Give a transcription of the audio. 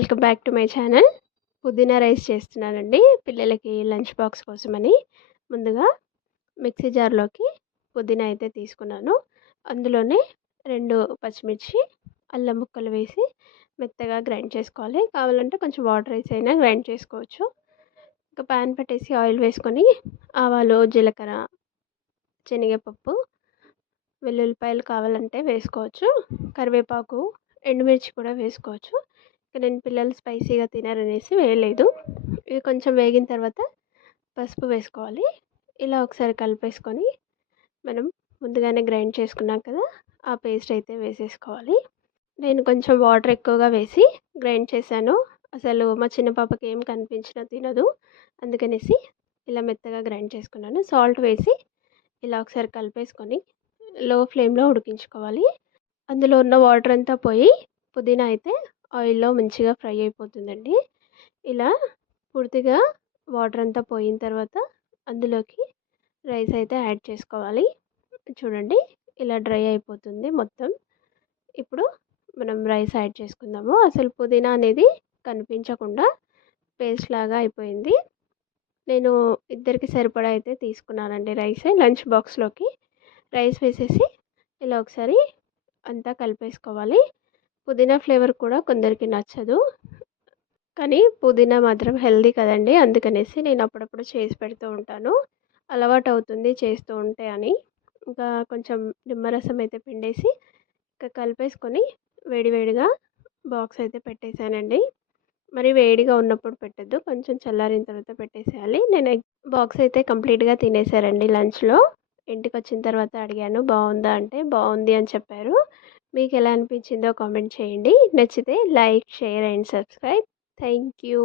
Welcome back to my channel. పుదీనా rice చేస్తున్నానండి. పిల్లలకి లంచ్ బాక్స్ కోసమని ముందుగా మిక్సీ జార్లోకి పుదీనా అయితే తీసుకున్నాను. అందులోనే రెండు పచ్చిమిర్చి అల్లం ముక్కలు వేసి మెత్తగా గ్రైండ్ చేసుకోవాలి. కావాలంటే కొంచెం వాటర్ రైస్ అయినా గ్రైండ్ చేసుకోవచ్చు. ఇంకా ప్యాన్ పెట్టేసి ఆయిల్ వేసుకొని ఆవాలు జీలకర్ర శనగపప్పు వెల్లుల్లిపాయలు కావాలంటే వేసుకోవచ్చు. కరివేపాకు ఎండుమిర్చి కూడా వేసుకోవచ్చు. నేను పిల్లలు స్పైసీగా తినరనేసి వేయలేదు. ఇవి కొంచెం వేగిన తర్వాత పసుపు వేసుకోవాలి. ఇలా ఒకసారి కలిపేసుకొని మనం ముందుగానే గ్రైండ్ చేసుకున్నాం కదా ఆ పేస్ట్ అయితే వేసేసుకోవాలి. నేను కొంచెం వాటర్ ఎక్కువగా వేసి గ్రైండ్ చేశాను. అసలు మా చిన్న పాపకి ఏం కనిపించినా తినదు. అందుకనేసి ఇలా మెత్తగా గ్రైండ్ చేసుకున్నాను. సాల్ట్ వేసి ఇలా ఒకసారి కలిపేసుకొని లో ఫ్లేమ్లో ఉడికించుకోవాలి. అందులో ఉన్న వాటర్ అంతా పోయి పుదీనా అయితే ఆయిల్లో మంచిగా ఫ్రై అయిపోతుందండి. ఇలా పూర్తిగా వాటర్ అంతా పోయిన తర్వాత అందులోకి రైస్ అయితే యాడ్ చేసుకోవాలి. చూడండి ఇలా డ్రై అయిపోతుంది మొత్తం. ఇప్పుడు మనం రైస్ యాడ్ చేసుకుందాము. అసలు పుదీనా అనేది కనిపించకుండా పేస్ట్ లాగా అయిపోయింది. నేను ఇద్దరికి సరిపడా అయితే తీసుకున్నానండి రైస్ లంచ్ బాక్స్లోకి. రైస్ వేసేసి ఇలా ఒకసారి అంతా కలిపేసుకోవాలి. పుదీనా ఫ్లేవర్ కూడా కొందరికి నచ్చదు. కానీ పుదీనా మాత్రం హెల్దీ కదండి. అందుకనేసి నేను అప్పుడప్పుడు చేసి పెడుతూ ఉంటాను. అలవాటు అవుతుంది చేస్తూ ఉంటే అని. ఇంకా కొంచెం నిమ్మరసం అయితే పిండేసి ఇంకా కలిపేసుకొని వేడివేడిగా బాక్స్ అయితే పెట్టేశానండి. మరి వేడిగా ఉన్నప్పుడు పెట్టద్దు. కొంచెం చల్లారిన తర్వాత పెట్టేసేయాలి. నేను బాక్స్ అయితే కంప్లీట్గా తినేసారండి లంచ్లో. ఇంటికి వచ్చిన తర్వాత అడిగాను బాగుందా అంటే బాగుంది అని చెప్పారు. మీకు ఎలా అనిపించిందో కామెంట్ చేయండి. నచ్చితే like share and subscribe. Thank you